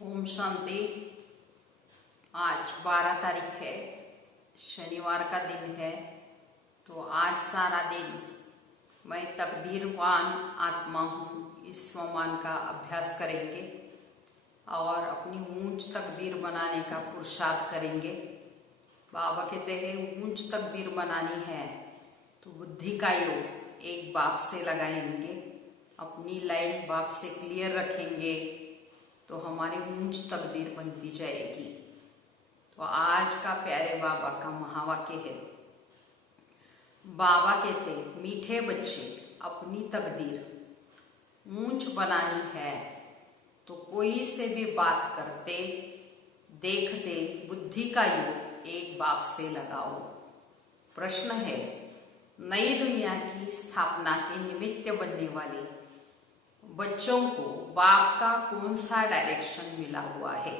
ओम शांति। आज 12 तारीख है, शनिवार का दिन है। तो आज सारा दिन मैं तकदीरवान आत्मा हूँ इस स्वमान का अभ्यास करेंगे और अपनी ऊंच तकदीर बनाने का पुरुषार्थ करेंगे। बाबा कहते हैं ऊंच तकदीर बनानी है तो बुद्धि का योग एक बाप से लगाएंगे, अपनी लाइन बाप से क्लियर रखेंगे तो हमारी ऊंच तकदीर बनती जाएगी। तो आज का प्यारे बाबा का महावाक्य है। बाबा कहते मीठे बच्चे अपनी तकदीर ऊंच बनानी है तो कोई से भी बात करते देखते बुद्धि का योग एक बाप से लगाओ। प्रश्न है, नई दुनिया की स्थापना के निमित्त बनने वाले बच्चों को बाप का कौन सा डायरेक्शन मिला हुआ है?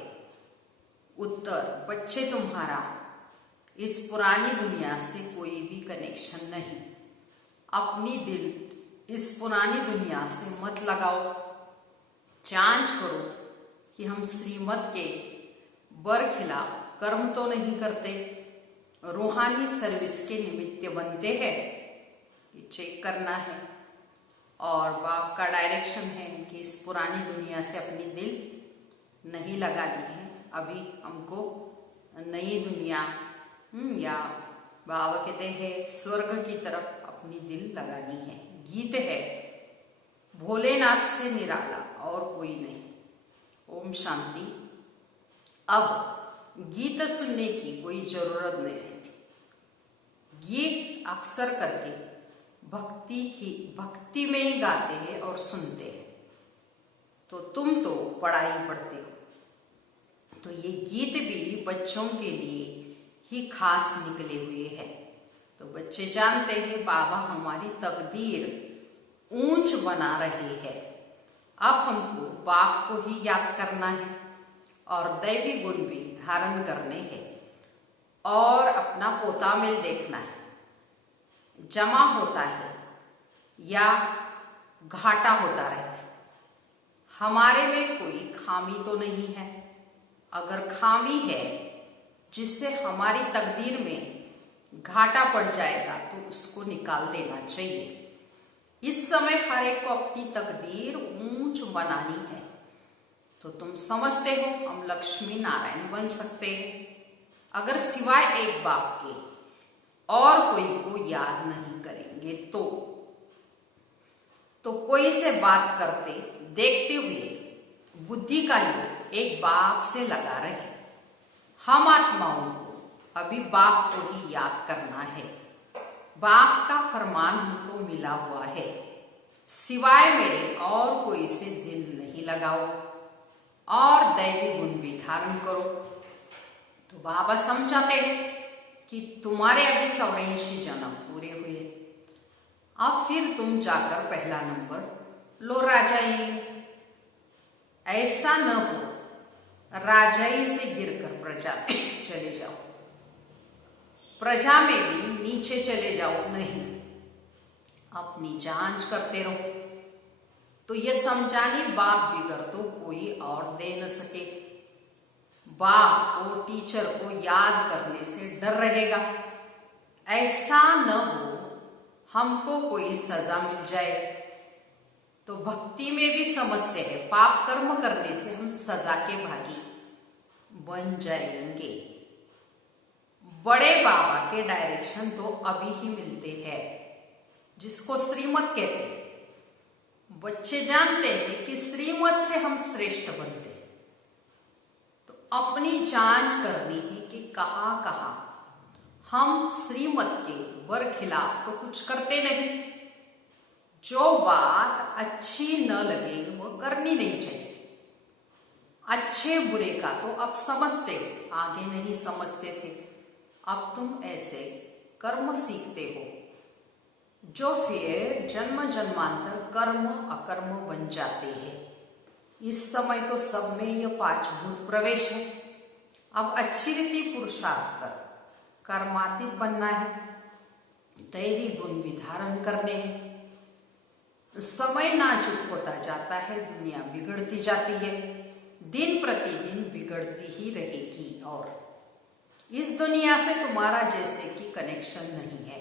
उत्तर, बच्चे तुम्हारा इस पुरानी दुनिया से कोई भी कनेक्शन नहीं। अपनी दिल इस पुरानी दुनिया से मत लगाओ। जांच करो कि हम श्रीमत के बरखिलाफ कर्म तो नहीं करते, रूहानी सर्विस के निमित्त बनते हैं, ये चेक करना है। और बाप का डायरेक्शन है कि इस पुरानी दुनिया से अपनी दिल नहीं लगानी है। अभी हमको नई दुनिया या बाबा कहते हैं स्वर्ग की तरफ अपनी दिल लगानी है। गीत है, भोलेनाथ से निराला और कोई नहीं। ओम शांति। अब गीत सुनने की कोई जरूरत नहीं रहती। गीत अक्सर करके भक्ति में ही गाते हैं और सुनते हैं। तो तुम तो पढ़ाई पढ़ते हो, तो ये गीत भी बच्चों के लिए ही खास निकले हुए हैं। तो बच्चे जानते हैं बाबा हमारी तकदीर ऊंच बना रहे हैं। अब हमको बाप को ही याद करना है और दैवी गुण भी धारण करने हैं और अपना पोतामेल देखना है, जमा होता है या घाटा होता रहता है। हमारे में कोई खामी तो नहीं है। अगर खामी है जिससे हमारी तकदीर में घाटा पड़ जाएगा तो उसको निकाल देना चाहिए। इस समय हर एक को अपनी तकदीर ऊंच बनानी है। तो तुम समझते हो हम लक्ष्मी नारायण बन सकते हैं अगर सिवाय एक बाप के और कोई को याद नहीं करेंगे तो कोई से बात करते देखते हुए बुद्धि का योग एक बाप से लगा रहे। हम आत्माओं को अभी बाप को ही याद करना है। बाप का फरमान हमको मिला हुआ है, सिवाय मेरे और कोई से दिल नहीं लगाओ और दैवी गुण भी धारण करो। तो बाबा समझाते हैं कि तुम्हारे अभी 84 जन्म पूरे हुए, अब फिर तुम जाकर पहला नंबर लो राजाई। ऐसा न हो राजाई से गिरकर प्रजा में चले जाओ, प्रजा में भी नीचे चले जाओ नहीं। अपनी जांच करते रहो। तो ये समझानी बाप बिगर तो कोई और दे न सके। बाप और टीचर को याद करने से डर रहेगा। ऐसा न हो हमको कोई सजा मिल जाए। तो भक्ति में भी समझते हैं पाप कर्म करने से हम सजा के भागी बन जाएंगे। बड़े बाबा के डायरेक्शन तो अभी ही मिलते हैं, जिसको श्रीमत कहते हैं। बच्चे जानते हैं कि श्रीमत से हम श्रेष्ठ बनते हैं। तो अपनी जांच करनी है कि कहाँ कहाँ हम श्रीमत के बरखिलाफ तो कुछ करते नहीं। जो बात अच्छी न लगे वो करनी नहीं चाहिए। अच्छे बुरे का तो अब समझते हो, आगे नहीं समझते थे। अब तुम ऐसे कर्म सीखते हो जो फिर जन्म जन्मांतर कर्म अकर्म बन जाते हैं। इस समय तो सब में यह 5 भूत प्रवेश है। अब अच्छी रीति पुरुषार्थ कर कर्मातीत बनना है, दैवी गुण भी धारण करने हैं। समय नाजुक होता जाता है, दुनिया बिगड़ती जाती है, दिन प्रतिदिन बिगड़ती ही रहेगी और इस दुनिया से तुम्हारा जैसे कि कनेक्शन नहीं है।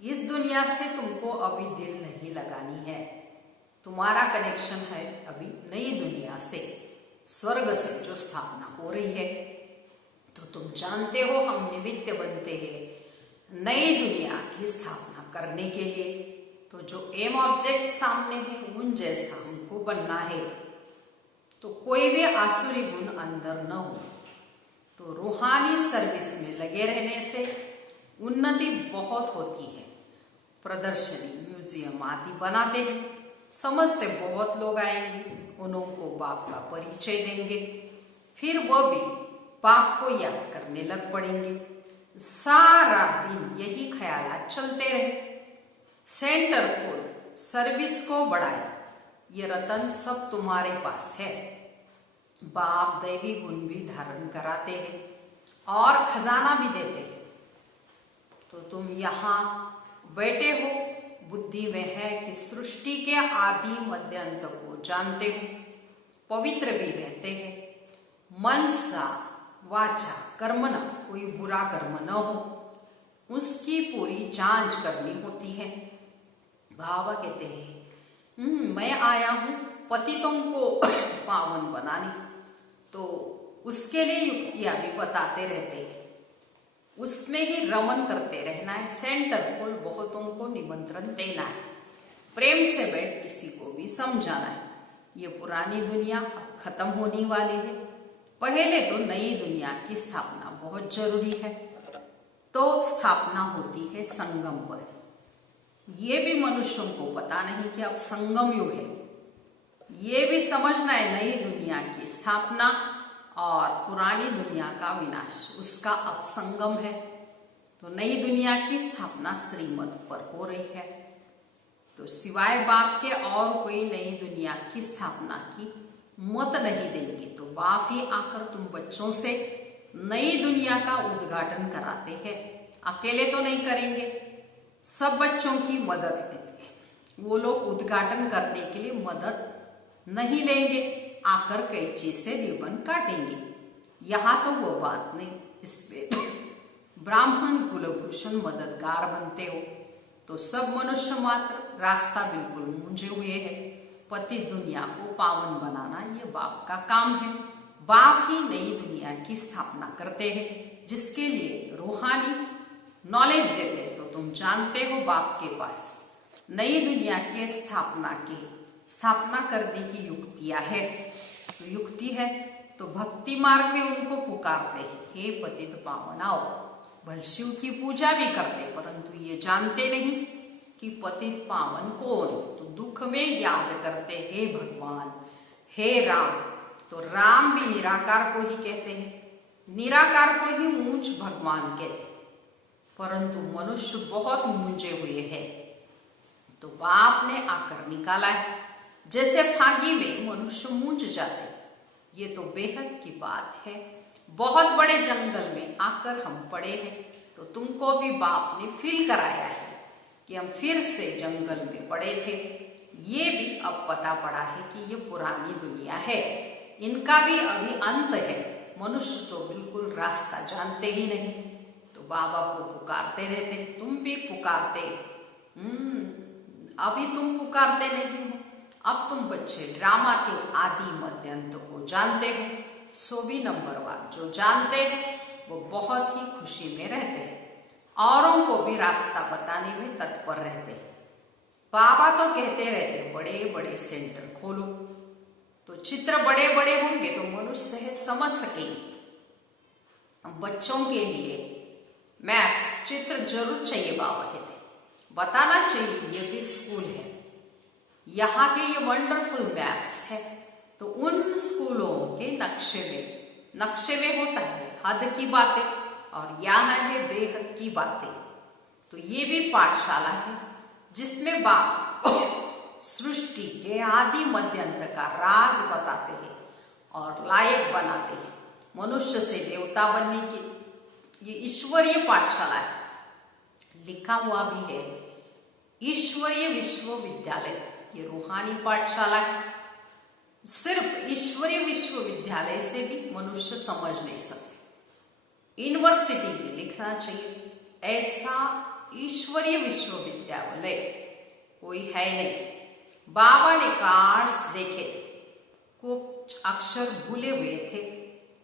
इस दुनिया से तुमको अभी दिल नहीं लगानी है। तुम्हारा कनेक्शन है अभी नई दुनिया से, स्वर्ग से जो स्थापना हो रही है। तो तुम जानते हो हम निमित्त बनते हैं नई दुनिया की स्थापना करने के लिए। तो जो एम ऑब्जेक्ट सामने है उन जैसा हमको बनना है। तो कोई भी आसुरी गुण अंदर न हो। तो रूहानी सर्विस में लगे रहने से उन्नति बहुत होती है। प्रदर्शनी, म्यूजियम आदि बनाते हैं, समझते बहुत लोग आएंगे, उनको बाप का परिचय देंगे, फिर वो भी बाप को याद करने लग पड़ेंगे। सारा दिन यही ख्यालात चलते रहे। सेंटर खोल, सर्विस को बढ़ाए, ये रतन सब तुम्हारे पास है। बाप दैवी गुण भी धारण कराते हैं और खजाना भी देते हैं। तो तुम यहाँ बैठे हो, बुद्धि में है कि सृष्टि के आदि मध्य अंत को जानते हो, पवित्र भी रहते हैं। मन सा वाचा कर्मणा, कोई बुरा कर्म न हो, उसकी पूरी जांच करनी होती है। बाबा कहते हैं मैं आया हूं पतितों को पावन बनाने। तो उसके लिए युक्तियां भी बताते रहते हैं, उसमें ही रमन करते रहना है। सेंटर खोल, बहुतों को निमंत्रण देना है, प्रेम से बैठ किसी को भी समझाना है। ये पुरानी दुनिया अब खत्म होने वाली है। पहले तो नई दुनिया की स्थापना बहुत जरूरी है। तो स्थापना होती है संगम पर। ये भी मनुष्यों को पता नहीं कि अब संगम युग है। ये भी समझना है नई दुनिया की स्थापना और पुरानी दुनिया का विनाश, उसका अब संगम है। तो नई दुनिया की स्थापना श्रीमत पर हो रही है। तो सिवाय बाप के और कोई नई दुनिया की स्थापना की मत नहीं देंगे। तो बाप ही आकर तुम बच्चों से नई दुनिया का उद्घाटन कराते हैं। अकेले तो नहीं करेंगे, सब बच्चों की मदद लेते हैं। वो लोग उद्घाटन करने के लिए मदद नहीं लेंगे, आकर कैंची से रिबन काटेंगे। यहाँ तो वो बात नहीं, इसमें तो ब्राह्मण कुलभूषण मददगार बनते हो। तो सब मनुष्य मात्र रास्ता बिल्कुल मूंझे हुए है। पति दुनिया को पावन बनाना ये बाप का काम है। बाप ही नई दुनिया की स्थापना करते हैं, जिसके लिए रूहानी नॉलेज देते हैं। तो तुम जानते हो बाप के पास नई दुनिया के स्थापना करने की युक्तियां है। तो युक्ति है तो भक्ति मार्ग में उनको पुकारते हैं, हे पतित पावन आओ। भल शिव की पूजा भी करते, परंतु ये जानते नहीं कि पतित पावन कौन। तो दुख में याद करते हे भगवान, हे राम। तो राम भी निराकार को ही कहते हैं, निराकार को ही मूंछ भगवान कहते हैं। परंतु मनुष्य बहुत मूंझे हुए हैं। तो बाप ने आकर निकाला है। जैसे फागी में मनुष्य मूंझ जाते, ये तो बेहद की बात है। बहुत बड़े जंगल में आकर हम पड़े हैं। तो तुमको भी बाप ने फील कराया है कि हम फिर से जंगल में पड़े थे। ये भी अब पता पड़ा है कि ये पुरानी दुनिया है, इनका भी अभी अंत है। मनुष्य तो बिल्कुल रास्ता जानते ही नहीं। तो बाबा को पुकारते रहते, तुम भी पुकारते। अभी तुम पुकारते नहीं हो। अब तुम बच्चे ड्रामा के आदि मध्य अंत को जानते हो। 100 नंबर वार जो जानते हैं वो बहुत ही खुशी में रहते हैं, औरों को भी रास्ता बताने में तत्पर रहते हैं। बाबा तो कहते रहते बड़े बड़े सेंटर खोलो। तो चित्र बड़े बड़े होंगे तो मनुष्य है समझ सकेंगे। बच्चों के लिए मैप्स चित्र जरूर चाहिए। बाबा कहते बताना चाहिए, ये भी स्कूल है, यहाँ के ये वंडरफुल मैप्स है। तो उन स्कूलों के नक्शे में होता है हद की बातें और यहाँ है बेहद की बातें। तो ये भी पाठशाला है जिसमें बाप सृष्टि के आदि मध्य अंत का राज बताते हैं और लायक बनाते हैं मनुष्य से देवता बनने की। ये ईश्वरीय पाठशाला है, लिखा हुआ भी है ईश्वरीय विश्वविद्यालय। ये रूहानी पाठशाला है। सिर्फ ईश्वरीय विश्वविद्यालय से भी मनुष्य समझ नहीं सकते। यूनिवर्सिटी में लिखना चाहिए ऐसा ईश्वरीय विश्वविद्यालय कोई है नहीं। बाबा ने कार्ड्स देखे थे, कुछ अक्षर भूले हुए थे,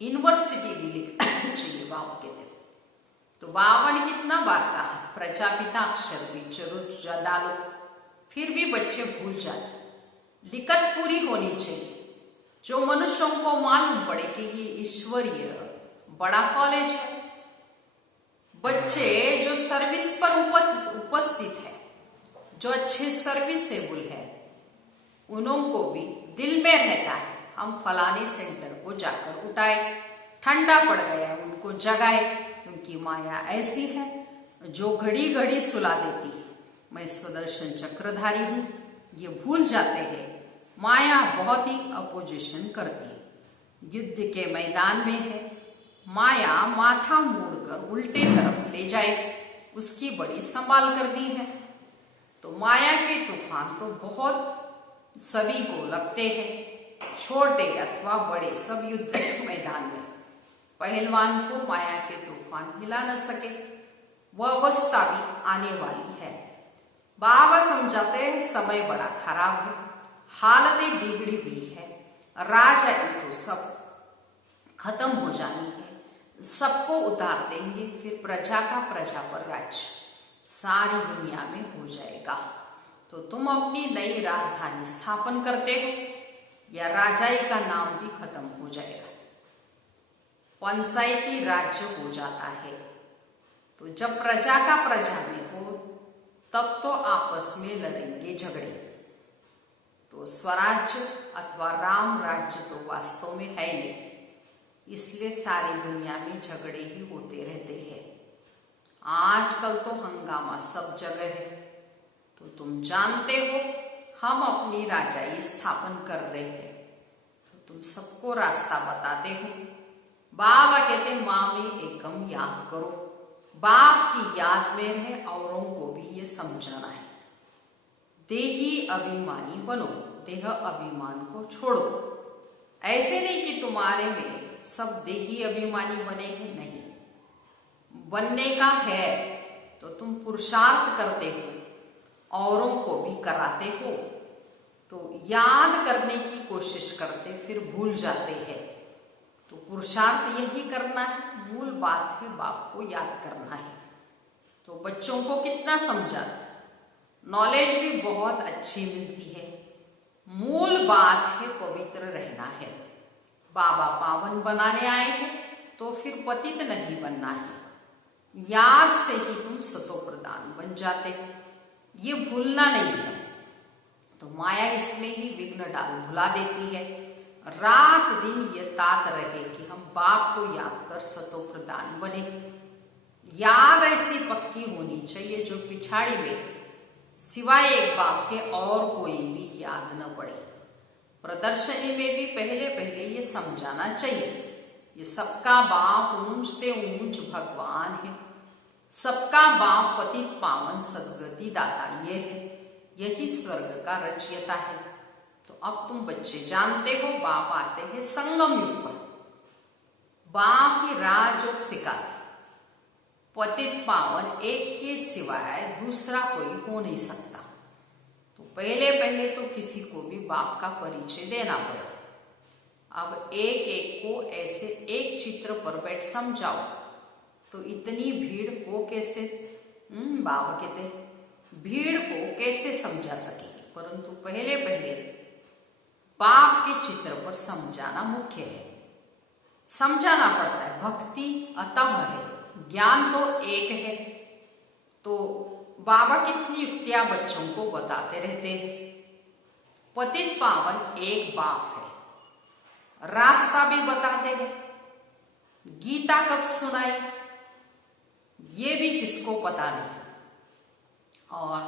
यूनिवर्सिटी भी लिखना चाहिए बाबा कहते थे। तो बाबा ने कितना बार कहा प्रजापिता अक्षर भी जरूर डालो, फिर भी बच्चे भूल जाते। लिखत पूरी होनी चाहिए, जो मनुष्यों को मालूम पड़े कि ये ईश्वरीय बड़ा कॉलेज है। बच्चे जो सर्विस पर उपस्थित है, जो अच्छे सर्विसेबल है, उनको भी दिल में रहता है हम फलाने सेंटर को जाकर उठाए, ठंडा पड़ गया उनको जगाए। उनकी माया ऐसी है जो घड़ी घड़ी सुला देती है। मैं स्वदर्शन चक्रधारी हूं, ये भूल जाते हैं। माया बहुत ही अपोजिशन करती है। युद्ध के मैदान में है, माया माथा मोड़कर उल्टे तरफ ले जाए, उसकी बड़ी संभाल करनी है। तो माया के तूफान तो बहुत सभी को लगते हैं, छोटे अथवा बड़े, सब युद्ध मैदान में। पहलवान को माया के तूफान हिला न सके, वह अवस्था भी आने वाली है। बाबा समझाते हैं समय बड़ा खराब है, हालतें बिगड़ी हुई है, राजा तो सब खत्म हो जानी है, सबको उतार देंगे, फिर प्रजा का प्रजा पर राज्य सारी दुनिया में हो जाएगा। तो तुम अपनी नई राजधानी स्थापन करते हो या राजाई का नाम भी खत्म हो जाएगा, पंचायती राज्य हो जाता है। तो जब प्रजा का प्रजा में हो तब तो आपस में लड़ेंगे झगड़े। तो स्वराज्य अथवा राम राज्य तो वास्तव में है नहीं, इसलिए सारी दुनिया में झगड़े ही होते रहते हैं। आजकल तो हंगामा सब जगह है। तो तुम जानते हो हम अपनी राजाई स्थापन कर रहे हैं, तो तुम सबको रास्ता बताते हो। बाबा कहते माँ में एकम याद करो, बाप की याद में रहे, औरों को भी ये समझाना है। देही अभिमानी बनो, देह अभिमान को छोड़ो। ऐसे नहीं कि तुम्हारे में सब देही अभिमानी बने हैं, नहीं, बनने का है तो तुम पुरुषार्थ करते हो, औरों को भी कराते हो। तो याद करने की कोशिश करते फिर भूल जाते हैं। तो पुरुषार्थ यही करना है, मूल बात है बाप को याद करना है। तो बच्चों को कितना समझाते, नॉलेज भी बहुत अच्छी मिलती है। मूल बात है पवित्र रहना है। बाबा पावन बनाने आए हैं तो फिर पतित नहीं बनना है। याद से ही तुम सतो प्रदान बन जाते हो, ये भूलना नहीं है। तो माया इसमें ही विघ्न डाल भुला देती है। रात दिन ये तात रहे कि हम बाप को याद कर सतो प्रदान बने। याद ऐसी पक्की होनी चाहिए जो पिछाड़ी में सिवाय एक बाप के और कोई भी याद न पड़े। प्रदर्शनी में भी पहले पहले ये समझाना चाहिए, ये सबका बाप ऊंचते ऊंच भगवान है, सबका बाप पतित पावन सदगति दाता ये है, यही स्वर्ग का रचयिता है। तो अब तुम बच्चे जानते हो बाप आते हैं संगम युग पर, बाप ही राजयोग सिखाते, पतित पावन एक के सिवाय दूसरा कोई हो नहीं सकता। तो पहले पहले तो किसी को भी बाप का परिचय देना पड़ा। अब एक एक को ऐसे एक चित्र पर बैठ समझाओ तो इतनी भीड़ को कैसे, बाबा कहते भीड़ को कैसे समझा सकेंगे। परंतु पहले पहले बाप के चित्र पर समझाना मुख्य है, समझाना पड़ता है। भक्ति अतः है, ज्ञान तो एक है। तो बाबा कितनी युक्तियां बच्चों को बताते रहते हैं। पतित पावन एक बाप है, रास्ता भी बताते हैं। गीता कब सुनाई ये भी किसको पता नहीं। और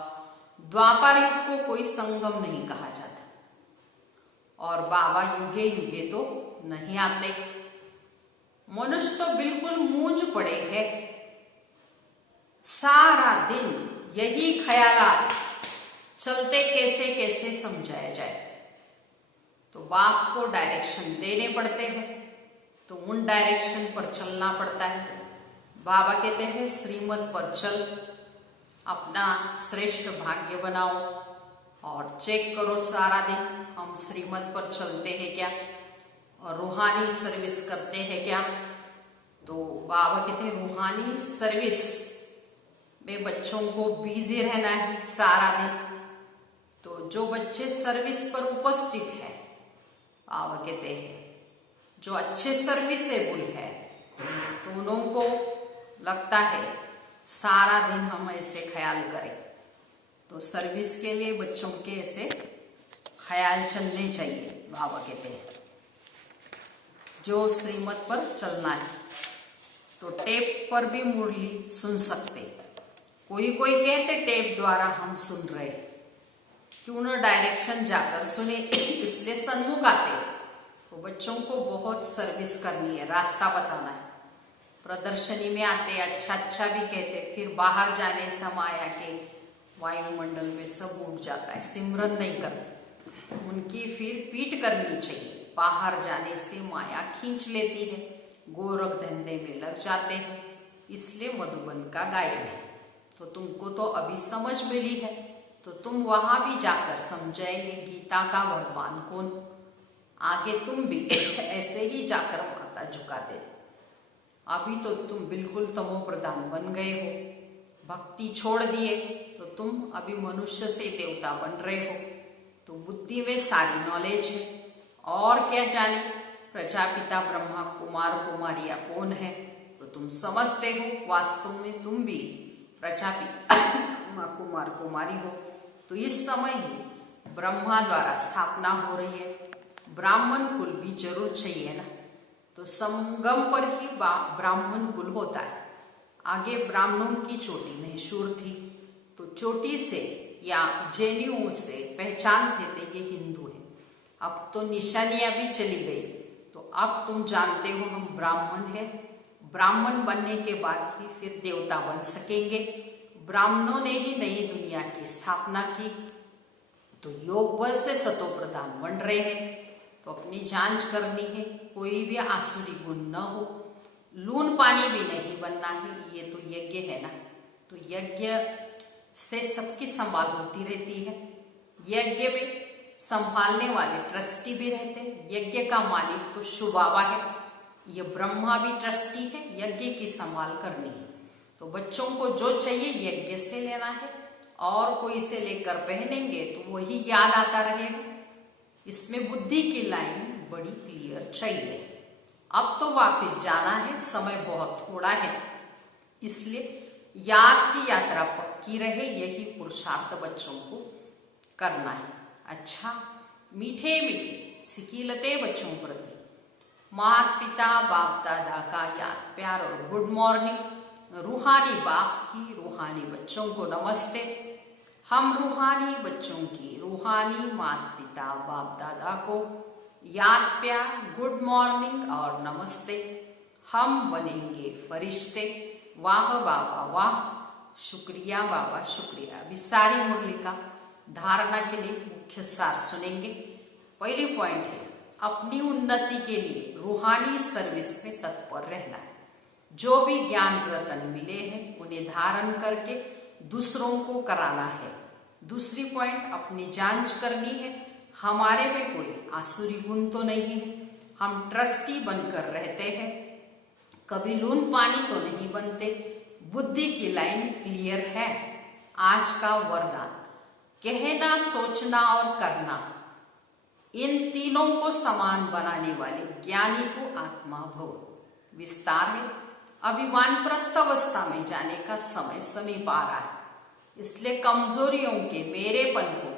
द्वापर युग को कोई संगम नहीं कहा जाता, और बाबा युगे युगे तो नहीं आते। मनुष्य तो बिल्कुल मूंझ पड़े हैं, सारा दिन यही ख्यालात चलते कैसे कैसे समझाया जाए। तो बाप को डायरेक्शन देने पड़ते हैं, तो उन डायरेक्शन पर चलना पड़ता है। बाबा कहते हैं श्रीमत पर चल, अपना श्रेष्ठ भाग्य बनाओ और चेक करो सारा दिन हम श्रीमत पर चलते हैं क्या और रूहानी सर्विस करते हैं क्या। तो बाबा कहते हैं रूहानी सर्विस में बच्चों को बिजी रहना है सारा दिन। तो जो बच्चे सर्विस पर उपस्थित है, बाबा कहते हैं जो अच्छे सर्विसेबल है, तो उनको लगता है सारा दिन हम ऐसे ख्याल करें। तो सर्विस के लिए बच्चों के ऐसे ख्याल चलने चाहिए। बाबा कहते हैं जो श्रीमत पर चलना है, तो टेप पर भी मुरली सुन सकते। कोई कहते टेप द्वारा हम सुन रहे, क्यों न डायरेक्शन जाकर सुने, इसलिए सन्मुख आते। तो बच्चों को बहुत सर्विस करनी है, रास्ता बताना है। प्रदर्शनी में आते अच्छा भी कहते, फिर बाहर जाने से माया के वायुमंडल में सब उठ जाता है, सिमरन नहीं करते। उनकी फिर पीठ करनी चाहिए। बाहर जाने से माया खींच लेती है, गोरख धंधे में लग जाते हैं, इसलिए मधुबन का गायन है। तो तुमको तो अभी समझ मिली है, तो तुम वहां भी जाकर समझाएंगे गीता का भगवान कौन। आगे तुम भी ऐसे ही जाकर माथा झुकाते। अभी तो तुम बिल्कुल तमो प्रधान बन गए हो, भक्ति छोड़ दिए, तो तुम अभी मनुष्य से देवता बन रहे हो। तो बुद्धि में सारी नॉलेज है, और क्या जाने प्रजापिता ब्रह्मा कुमार कुमारिया कौन है, तो तुम समझते हो वास्तव में तुम भी प्रजापिता कुमार कुमारी हो। तो इस समय ही ब्रह्मा द्वारा स्थापना हो रही है, ब्राह्मण कुल भी जरूर चाहिए ना। तो संगम पर ही ब्राह्मण कुल होता है। आगे ब्राह्मणों की चोटी मशहूर थी, तो चोटी से या जैनियों से पहचानते थे ये हिंदू है। अब तो निशानियां भी चली गई, तो अब तुम जानते हो हम ब्राह्मण हैं। ब्राह्मण बनने के बाद ही फिर देवता बन सकेंगे। ब्राह्मणों ने ही नई दुनिया की स्थापना की, तो योग बल से सतो प्रधान बन रहे हैं। तो अपनी जांच करनी है, कोई भी आसुरी गुण न हो, लून पानी भी नहीं बनना है। ये तो यज्ञ है ना, तो यज्ञ से सबकी संभाल होती रहती है। यज्ञ में संभालने वाले ट्रस्टी भी रहते हैं। यज्ञ का मालिक तो शिव बाबा है, ये ब्रह्मा भी ट्रस्टी है, यज्ञ की संभाल करनी है। तो बच्चों को जो चाहिए यज्ञ से लेना है, और कोई से लेकर पहनेंगे तो वही याद आता रहेगा। इसमें बुद्धि की लाइन बड़ी क्लियर चाहिए। अब तो वापस जाना है, समय बहुत थोड़ा है, इसलिए याद की यात्रा पक्की रहे, यही पुरुषार्थ बच्चों को करना है। अच्छा, मीठे मीठे सिकीलते बच्चों प्रति माता पिता बाप दादा का याद प्यार और गुड मॉर्निंग। रूहानी बाप की रूहानी बच्चों को नमस्ते। हम रूहानी बच्चों की रूहानी माता पिता बाप दादा को याद प्यार गुड मॉर्निंग और नमस्ते। हम बनेंगे फरिश्ते। वाह बाबा वाह, शुक्रिया बाबा शुक्रिया। अभी सारी मुरली का धारणा के लिए मुख्य सार सुनेंगे। पहली पॉइंट है अपनी उन्नति के लिए रूहानी सर्विस में तत्पर रहना है। जो भी ज्ञान रतन मिले हैं उन्हें धारण करके दूसरों को कराना है। दूसरी पॉइंट अपनी जांच करनी है, हमारे में कोई आसुरी गुण तो नहीं है, हम ट्रस्टी बनकर रहते हैं, कभी लून पानी तो नहीं बनते, बुद्धि की लाइन क्लियर है। आज का वरदान कहना सोचना और करना, इन तीनों को समान बनाने वाले ज्ञानी को आत्मा भव। विस्तार है, अभी वानप्रस्थ अवस्था में जाने का समय समीप आ रहा है, इसलिए कमजोरियों के मेरेपन को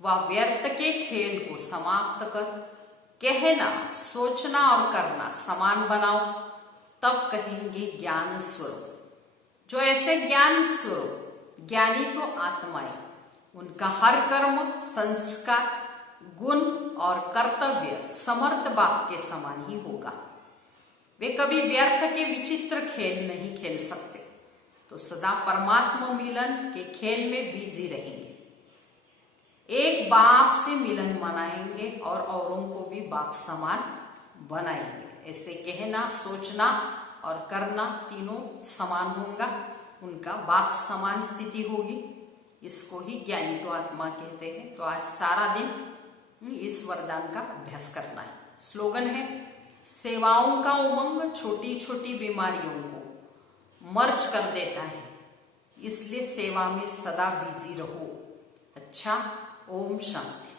व व्यर्थ के खेल को समाप्त कर कहना सोचना और करना समान बनाओ, तब कहेंगे ज्ञान स्वरूप। जो ऐसे ज्ञान स्वरूप ज्ञानी तो आत्माएं, उनका हर कर्म संस्कार गुण और कर्तव्य समर्थ बाप के समान ही होगा। वे कभी व्यर्थ के विचित्र खेल नहीं खेल सकते, तो सदा परमात्मा मिलन के खेल में बिजी रहेंगे। एक बाप से मिलन मनाएंगे और औरों को भी बाप समान बनाएंगे। ऐसे कहना, सोचना और करना तीनों समान होगा, उनका बाप समान स्थिति होगी। इसको ही ज्ञानी तो आत्मा कहते हैं। तो आज सारा दिन इस वरदान का अभ्यास करना है। स्लोगन है, सेवाओं का उमंग छोटी छोटी बीमारियों को मर्ज कर देता है, इसलिए सेवा में सदा बिजी रहो। अच्छा, ओम शांति।